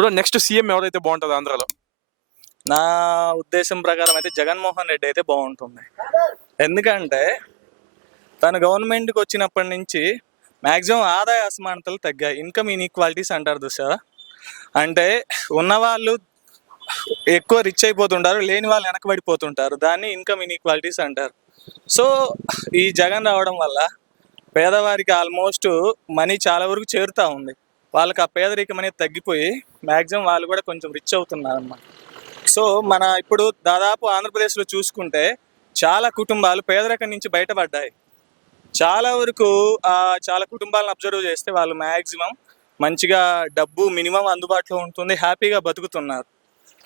Bro next CM ఎవరైతే బాగుంటుంది ఆంధ్రాలో? నా ఉద్దేశం ప్రకారం అయితే జగన్మోహన్ రెడ్డి అయితే బాగుంటుంది. ఎందుకంటే తన గవర్నమెంట్కి వచ్చినప్పటి నుంచి మ్యాక్సిమం ఆదాయ అసమానతలు తగ్గాయి. ఇన్కమ్ ఇన్ఈక్వాలిటీస్ అంటారు చూసారా, అంటే ఉన్నవాళ్ళు ఎక్కువ రిచ్ అయిపోతుంటారు, లేని వాళ్ళు వెనకబడిపోతుంటారు. దాన్ని ఇన్కమ్ ఇన్ఈక్వాలిటీస్ అంటారు. సో ఈ జగన్ రావడం వల్ల పేదవారికి ఆల్మోస్ట్ మనీ చాలా వరకు చేరుతూ ఉంది. వాళ్ళకి ఆ పేదరికం అనేది తగ్గిపోయి మ్యాక్సిమం వాళ్ళు కూడా కొంచెం రిచ్ అవుతున్నారు అన్నమాట. సో మన ఇప్పుడు దాదాపు ఆంధ్రప్రదేశ్లో చూసుకుంటే చాలా కుటుంబాలు పేదరికం నుంచి బయటపడ్డాయి. చాలా వరకు చాలా కుటుంబాలను అబ్జర్వ్ చేస్తే వాళ్ళు మ్యాక్సిమం మంచిగా డబ్బు మినిమం అందుబాటులో ఉంటుంది, హ్యాపీగా బతుకుతున్నారు.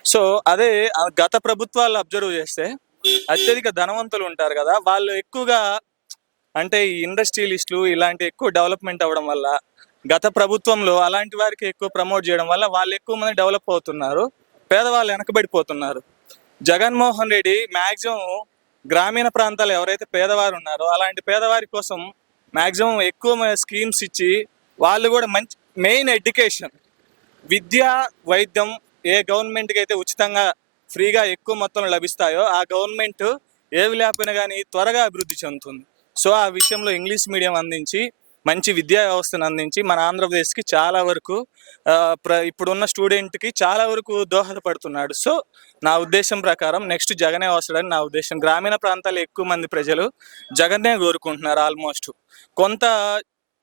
సో అదే గత ప్రభుత్వాలు అబ్జర్వ్ చేస్తే అత్యధిక ధనవంతులు ఉంటారు కదా, వాళ్ళు ఎక్కువగా అంటే ఈ ఇండస్ట్రియలిస్టులు ఇలాంటి ఎక్కువ డెవలప్మెంట్ అవ్వడం వల్ల గత ప్రభుత్వంలో అలాంటి వారికి ఎక్కువ ప్రమోట్ చేయడం వల్ల వాళ్ళు ఎక్కువ మంది డెవలప్ అవుతున్నారు, పేదవాళ్ళు వెనకబడిపోతున్నారు. జగన్మోహన్ రెడ్డి మ్యాక్సిమం గ్రామీణ ప్రాంతాలు ఎవరైతే పేదవారు ఉన్నారో అలాంటి పేదవారి కోసం మ్యాక్సిమం ఎక్కువ స్కీమ్స్ ఇచ్చి వాళ్ళు కూడా మంచి మెయిన్ ఎడ్యుకేషన్, విద్య, వైద్యం ఏ గవర్నమెంట్కి అయితే ఉచితంగా ఫ్రీగా ఎక్కువ మొత్తంలో లభిస్తాయో ఆ గవర్నమెంట్ ఏవి లేకపోయినా కానీ త్వరగా అభివృద్ధి చెందుతుంది. సో ఆ విషయంలో ఇంగ్లీష్ మీడియం అందించి మంచి విద్యా వ్యవస్థను అందించి మన ఆంధ్రప్రదేశ్కి చాలా వరకు ఇప్పుడున్న స్టూడెంట్కి చాలా వరకు దోహదపడుతున్నాడు. సో నా ఉద్దేశం ప్రకారం నెక్స్ట్ జగనే వస్తాడని నా ఉద్దేశం. గ్రామీణ ప్రాంతాల్లో ఎక్కువ మంది ప్రజలు జగన్నే కోరుకుంటున్నారు. ఆల్మోస్ట్ కొంత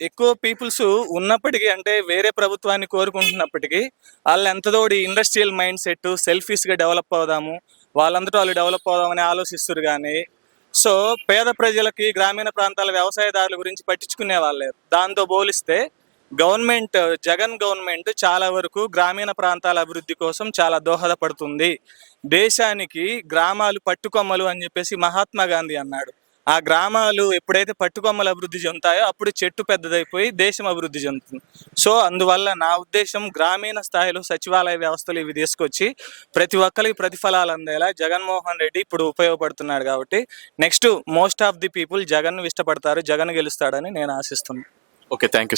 ఎక్కువ పీపుల్స్ ఉన్నప్పటికీ, అంటే వేరే ప్రభుత్వాన్ని కోరుకుంటున్నప్పటికీ వాళ్ళు ఎంతతోడి ఇండస్ట్రియల్ మైండ్ సెట్, సెల్ఫిష్గా డెవలప్ అవుదాము, వాళ్ళంతటా వాళ్ళు డెవలప్ అవుదామని ఆలోచిస్తారు. కానీ సో పేద ప్రజలకి గ్రామీణ ప్రాంతాల వ్యవసాయదారుల గురించి పట్టించుకునే వాళ్ళే. దాంతో పోలిస్తే జగన్ గవర్నమెంట్ చాలా వరకు గ్రామీణ ప్రాంతాల అభివృద్ధి కోసం చాలా దోహదపడుతుంది. దేశానికి గ్రామాలు పట్టుకొమ్మలు అని చెప్పేసి మహాత్మా గాంధీ అన్నాడు. ఆ గ్రామాలు ఎప్పుడైతే పట్టుకొమ్మలు అభివృద్ధి చెందుతాయో అప్పుడు చెట్టు పెద్దదైపోయి దేశం అభివృద్ధి చెందుతుంది. సో అందువల్ల నా ఉద్దేశం గ్రామీణ స్థాయిలో సచివాలయ వ్యవస్థలు ఇవి తీసుకొచ్చి ప్రతి ఒక్కరికి ప్రతిఫలాలు అందేలా జగన్మోహన్ రెడ్డి ఇప్పుడు ఉపయోగపడుతున్నాడు. కాబట్టి next most of the people Jagan ఇష్టపడతారు, జగన్ గెలుస్తాడని నేను ఆశిస్తున్నాను. Okay, thank you.